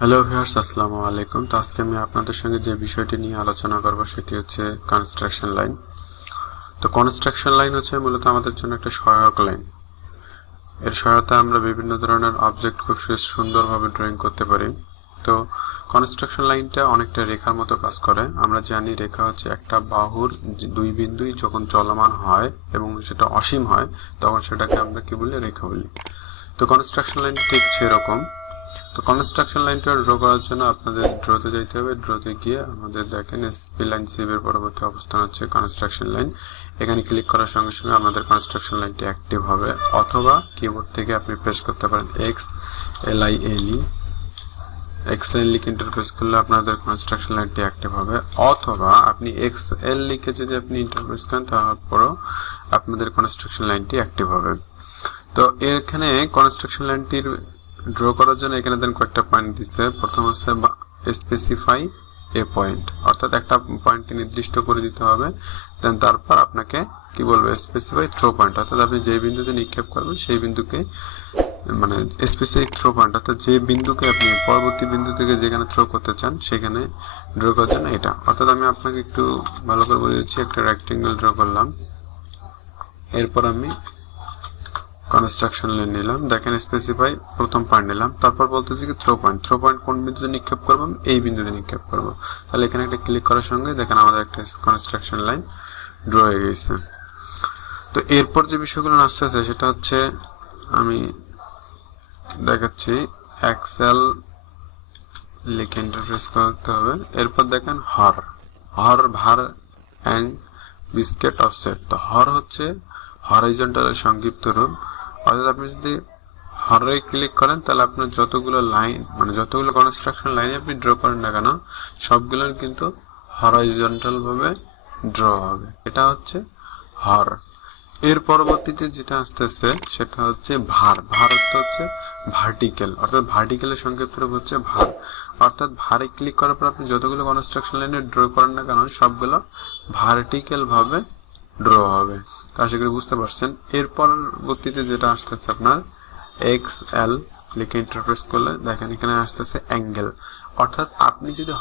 Hello viewers, আসসালামু আলাইকুম। তো আজকে আমি আপনাদের সঙ্গে যে বিষয়টি নিয়ে আলোচনা করব সেটি হচ্ছে কনস্ট্রাকশন লাইন। তো কনস্ট্রাকশন লাইন হচ্ছে মূলত আমাদের জন্য একটা সহায়ক লাইন। এর সহায়তায় আমরা বিভিন্ন ধরনের অবজেক্ট খুব সুন্দরভাবে ড্রয়িং করতে পারি। তো কনস্ট্রাকশন লাইনটা অনেকটা রেখার মতো কাজ করে। আমরা জানি রেখা হচ্ছে একটা বাহুর দুই বিন্দুই যখন চলমান হয় এবং সেটা অসীম হয় তখন সেটাকে আমরা কি বলি? রেখা বলি। তো কনস্ট্রাকশন লাইন ঠিক সেরকম। তো কনস্ট্রাকশন লাইনটা ড্র করার জন্য আপনাদের ড্রতে যাইতে হবে। ড্রতে গিয়ে আমাদের দেখেন এসপি লাইন সেভের পরবর্তী অবস্থান হচ্ছে কনস্ট্রাকশন লাইন। এখানে ক্লিক করার সঙ্গে সঙ্গে আমাদের কনস্ট্রাকশন লাইনটি অ্যাক্টিভ হবে, অথবা কিবোর্ড থেকে আপনি প্রেস করতে পারেন XLINE। এক্স লাইন লিখে ইন্টারপ্রেস করলে আপনাদের কনস্ট্রাকশন লাইনটি অ্যাক্টিভ হবে, অথবা আপনি XL লিখে যদি আপনি ইন্টারপ্রেস করেন তারপরও আপনাদের কনস্ট্রাকশন লাইনটি অ্যাক্টিভ হবে। তো এখানে কনস্ট্রাকশন লাইনটির ড্র করার জন্য এখানে দেন কয়েকটা পয়েন্ট দিচ্ছে। প্রথম হচ্ছে স্পেসিফাই এ পয়েন্ট, অর্থাৎ একটা পয়েন্টকে নির্দিষ্ট করে দিতে হবে। দেন তারপর আপনাকে কি বলবে? স্পেসিফাই থ্রো পয়েন্ট, অর্থাৎ আপনি যে বিন্দুতে নিক্ষেপ করবেন সেই বিন্দুকে, মানে স্পেসিফিক থ্রো পয়েন্ট, অর্থাৎ যে বিন্দুকে আপনি পরবর্তী বিন্দু থেকে যেখানে থ্রো করতে চান সেখানে ড্র করার জন্য এটা। অর্থাৎ আমি আপনাকে একটু ভালো করে বুঝিয়েছি। একটা রেক্টেঙ্গেল ড্র করলাম, এরপর আমি কনস্ট্রাকশন লাইন নিলাম। দেখেন স্পেসিফাই প্রথম পয়েন্ট নিলাম, তারপর বলতেছি কি থ্রো পয়েন্ট। থ্রো পয়েন্ট কোন বিন্দুতে নিক্ষেপ করবো? এই বিন্দুতে নিক্ষেপ করবো। তাহলে এখানে একটা ক্লিক করার সঙ্গে দেখেন আমাদের একটা কনস্ট্রাকশন লাইন ড্র হয়ে গেছে। তো এরপর যে বিষয়গুলো আসতেছে সেটা হচ্ছে আমি দেখাচ্ছি। এক্সেল লিখে ইন্টারফেস করতে হবে। এরপর দেখেন হর, ভার, অ্যাং, বিস্কেট, অফসেট। তো হর হচ্ছে হরাইজন্টালের সংক্ষিপ্ত রূপ। অর্থাৎ আপনি যদি হরে ক্লিক করেন তাহলে আপনার যতগুলো লাইন, মানে যতগুলো কনস্ট্রাকশন লাইনে আপনি ড্র করেন না কেন সবগুলোর কিন্তু হরাইজন্টাল ভাবে ড্র হবে। এটা হচ্ছে হর। এর পরবর্তীতে যেটা আসতেছে সেটা হচ্ছে ভার। ভার হচ্ছে ভার্টিক্যাল, অর্থাৎ ভার্টিক্যালের সংক্ষিপ্ত রূপ হচ্ছে ভার। অর্থাৎ ভারে ক্লিক করার পর আপনি যতগুলো কনস্ট্রাকশন লাইনে ড্র করেন না কেন সবগুলো ভার্টিক্যাল ভাবে ড্র হবে। তো আশা করি বুঝতে পারছেন। এর পরবর্তীতে যেটা আসতেছে আপনার XL লিখে ইন্টারপ্রেস করলে দেখেন এখানে আসতেছে অ্যাঙ্গেল। অর্থাৎ আপনি যদি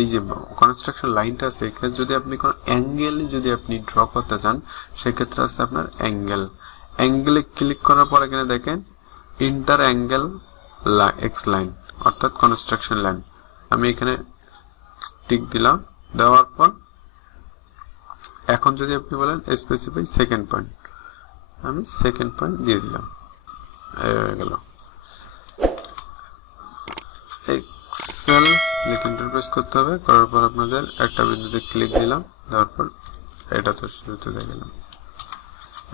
এই যে কনস্ট্রাকশন লাইনটা আছে এখানে যদি আপনি কোনো অ্যাঙ্গেল যদি আপনি ড্র করতে চান সেক্ষেত্রে আছে আপনার অ্যাঙ্গেল। অ্যাঙ্গেলে ক্লিক করার পর এখানে দেখেন ইন্টার অ্যাঙ্গেল এক্স লাইন, অর্থাৎ কনস্ট্রাকশন লাইন। আমি এখানে টিক দিলাম। দেওয়ার পর এখন যদি আপনি বলেন স্পেসিফাই সেকেন্ড পয়েন্ট, আমি সেকেন্ড পয়েন্ট দিয়ে দিলাম, হয়ে গেল। এক্সেল লিখে ইন্টারপ্রেস করতে হবে। করার পর আপনাদের একটা বিন্দুতে ক্লিক দিলাম, দেওয়ার পর এটা তো শুরুতে দিয়ে গেলাম।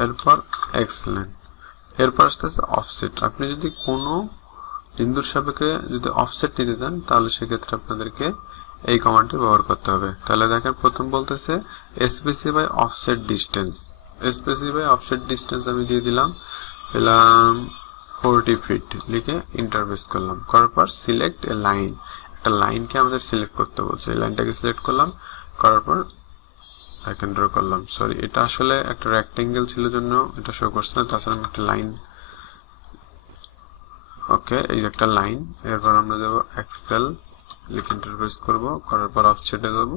এরপর এক্সেলেন্ট। এরপর আসতে আছে অফসেট। আপনি যদি কোনো বিন্দুর সাপেক্ষে যদি অফসেট নিতে চান তাহলে সেক্ষেত্রে আপনাদেরকে এই কমান্ডটি ব্যবহার করতে হবে। তাহলে দেখেন প্রথম বলতেছে specify offset distance. Specify offset distance আমি দিয়ে দিলাম 40 ফিট লিখে ইন্টারপ্রেস করলাম। করার পর সিলেক্ট এ লাইন, একটা লাইনকে আমাদের সিলেক্ট করতে বলছে। এই লাইনটাকে সিলেক্ট করলাম, করার পর আইকন ড্র করলাম। সরি, এটা আসলে একটা রেক্টেঙ্গেল ছিল জন্য এটা শো করছে না, তাছাড়া আমি একটা লাইন। ওকে, এই একটা লাইন। এরপর আমরা দেবো এক্সেল লিখে ইন্টারপ্রেস করব। করার পর অফসেটে দেবো।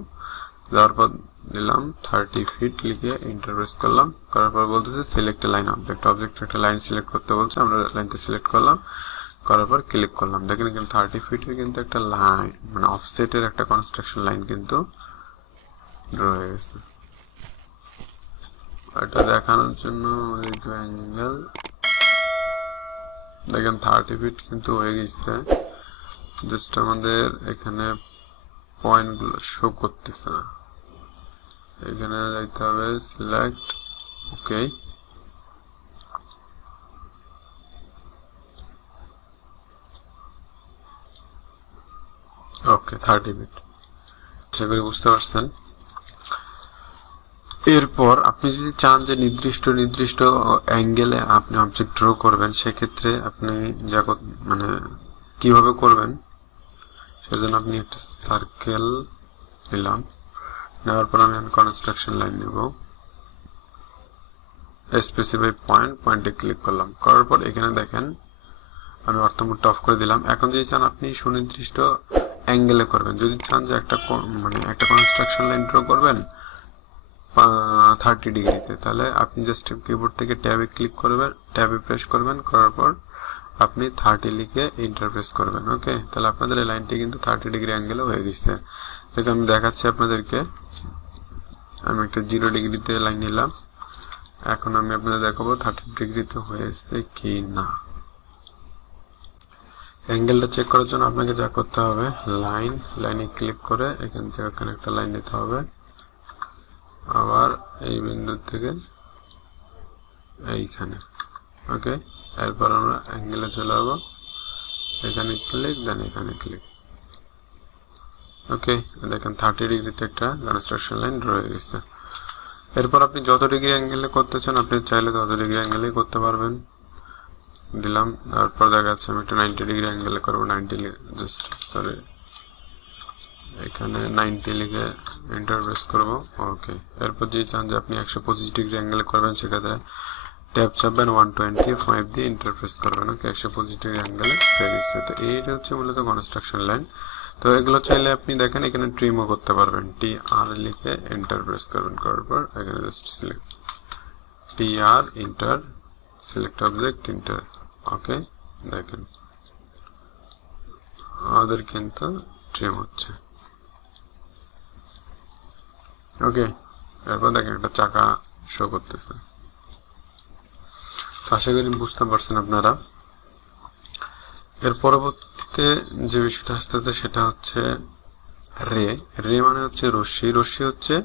দেওয়ার পর দিলাম 30 ফিট লিখে ইন্টারপ্রেস করলাম। করার পর বলতেছে সিলেক্ট লাইন অবজেক্ট একটা লাইন সিলেক্ট করতে বলছে। আমরা লাইনটা সিলেক্ট করলাম, করার পর ক্লিক করলাম। দেখেন এখানে 30 ফিটের কিন্তু একটা লাইন, মানে অফসেটের একটা কনস্ট্রাকশন লাইন কিন্তু ড্র হয়ে গেছে। এটা দেখানোর জন্য অ্যাঙ্গেল দেখেন 30 ফিট কিন্তু হয়ে গেছে। জাস্ট আমাদের এখানে পয়েন্টগুলো শো করতেছে না। এখানে যাইতে হবে সিলেক্ট, ওকে। ওকে, 30 ফিট। আশা করি বুঝতে পারছেন। এরপর আপনি যদি চান যে নির্দিষ্ট অ্যাঙ্গেলে আপনি অবজেক্ট ড্র করবেন সেক্ষেত্রে আপনি যা মানে কিভাবে করবেন সেজন্য আপনি একটা সার্কেল নিলাম। নেওয়ার পর আমি কনস্ট্রাকশন লাইন নেব। স্পেসিফাই পয়েন্টে ক্লিক করলাম। করার পর এখানে দেখেন আমি অর্থ মোডটা অফ করে দিলাম। এখন যদি চান আপনি সুনির্দিষ্ট অ্যাঙ্গেলে করবেন, যদি চান যে একটা কনস্ট্রাকশন লাইন ড্র করবেন 30 ডিগ্রিতে, তাহলে আপনি জাস্ট কিবোর্ড থেকে ট্যাবে ক্লিক করবেন, ট্যাবে প্রেস করবেন, করার পর আপনি 30 লিখে ইন্টারপ্রেস করবেন। ওকে, তাহলে আপনাদের এই লাইনটি কিন্তু 30 ডিগ্রি অ্যাঙ্গেলে হয়ে গেছে। দেখে আমি দেখাচ্ছি আপনাদেরকে। আমি একটা 0 ডিগ্রিতে লাইন নিলাম, এখন আমি আপনাদের দেখাবো 30 ডিগ্রিতে হয়েছে কি না। অ্যাঙ্গেলটা চেক করার জন্য আপনাকে যা করতে হবে, লাইনে ক্লিক করে এখান থেকে এখানে একটা লাইন নিতে হবে, আবার এই বিন্দু থেকে এইখানে। ওকে, এরপর আমরা অ্যাঙ্গেলে চলে যাবো, এখানে ক্লিক, দেন এখানে ক্লিক। ওকে, দেখেন 30 ডিগ্রিতে একটা কনস্ট্রাকশন লাইন রয়ে গেছে। এরপর আপনি যত ডিগ্রি অ্যাঙ্গেলে করতে চান আপনি চাইলে তত ডিগ্রি অ্যাঙ্গেলেই করতে পারবেন। দিলাম, তারপর দেখা যাচ্ছে আমি একটা 90 ডিগ্রি অ্যাঙ্গেলে করবো, 90 জাস্ট সরি এখানে 90 লিখে এন্টার প্রেস করব। ওকে, এরপর যদি চান যে আপনি 125 ডিগ্রি অ্যাঙ্গেলে করবেন সেক্ষেত্রে ট্যাব চাপবেন, 125 দিয়ে ইন্টারফেস করবেন। ওকে, 125 ডিগ্রি অ্যাঙ্গেলে হয়ে গেছে। তো এইটা হচ্ছে মূলত কনস্ট্রাকশন লাইন। তো এগুলো চাইলে আপনি দেখেন এখানে ট্রিমও করতে পারবেন, TR লিখে এন্টার প্রেস করবেন, করার পর এখানে just select TR enter, select object enter. Okay, দেখেন আমাদের কিন্তু ট্রিম হচ্ছে। ওকে, এরপর দেখেন একটা চাকা শো করতেছে। আশা করি বুঝতে পারছেন আপনারা। এর পরবর্তীতে যে বিষয়টা আসতেছে সেটা হচ্ছে রে মানে হচ্ছে রশ্মি। রশ্মি হচ্ছে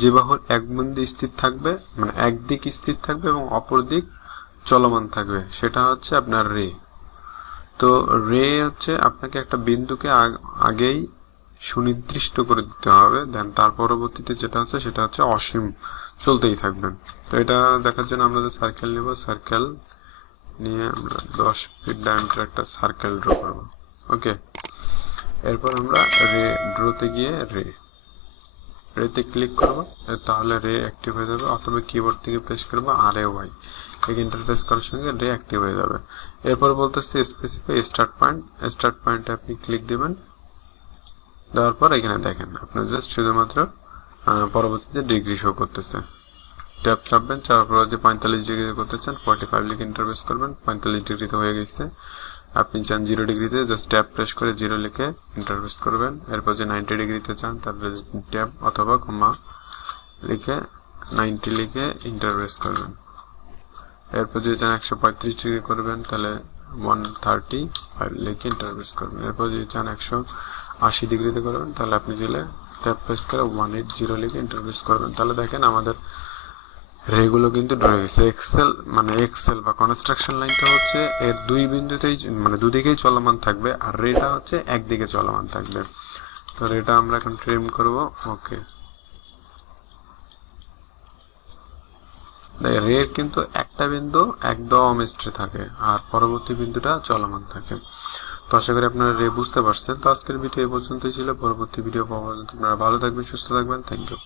যে বাহুর এক বিন্দু স্থির থাকবে, মানে একদিক স্থির থাকবে এবং অপর দিক চলমান থাকবে, সেটা হচ্ছে আপনার রে। তো রে হচ্ছে আপনাকে একটা বিন্দুকে আগেই সুনির্দিষ্ট করে দিতে হবে, দেন তার পরবর্তীতে যেটা হচ্ছে সেটা হচ্ছে অসীম চলতেই থাকবেন। তো এটা দেখার জন্য আমরা যে সার্কেল নেব, সার্কেল নিয়ে আমরা 10 ফিট ডায়ামিটার একটা সার্কেল ড্র করব। ওকে, এরপর আমরা ড্রতে গিয়ে রেতে ক্লিক করব, তাহলে রে অ্যাক্টিভ হয়ে যাবে, অথবা কিবোর্ড থেকে প্রেস করব RAY, এই ইন্টারফেস করার সঙ্গে রে অ্যাক্টিভ হয়ে যাবে। এরপর বলতেছে স্পেসিফাই স্টার্ট পয়েন্টে আপনি ক্লিক দিবেন, দেওয়ার পর এখানে দেখেন আপনার জাস্ট শুধুমাত্র পরবর্তীতে ডিগ্রি শো করতেছে। ট্যাব চাপবেন, চাপার পর যে 45 ডিগ্রিতে করতে চান 45 লিখে ইন্টারপ্রেস করবেন, 45 ডিগ্রিতে হয়ে গেছে। আপনি চান 0 ডিগ্রিতে, জাস্ট ট্যাব প্রেস করে 0 লিখে ইন্টারপ্রেস করবেন। এরপর যে 90 ডিগ্রিতে চান তারপরে ট্যাব অথবা কমা লিখে 90 লিখে ইন্টারপ্রেস করবেন। এরপর যদি চান 135 ডিগ্রি করবেন তাহলে 135 লিখে ইন্টারপ্রেস করবেন। এরপর যদি চান 180 ডিগ্রিতে করবেন তাহলে আপনি চাইলে ট্যাব প্রেস করে 180 লিখে ইন্টারপ্রেস করবেন। তাহলে দেখেন আমাদের রেগুলো কিন্তু রয়ে গেছে। এক্সেল বা কনস্ট্রাকশন লাইনটা হচ্ছে এর দুই বিন্দুতেই, মানে দুদিকেই চলমান থাকবে, আর রেটা হচ্ছে একদিকে চলমান থাকবে। তো রেটা আমরা এখন ট্রিম করব। ওকে, রের কিন্তু একটা বিন্দু একদম স্ট্রেট থাকে আর পরবর্তী বিন্দুটা চলমান থাকে। তো আশা করি আপনারা রে বুঝতে পারছেন। তো আজকের ভিডিও এই পর্যন্তই ছিল। পরবর্তী ভিডিও পাওয়া পর্যন্ত আপনারা ভালো থাকবেন, সুস্থ থাকবেন। Thank you.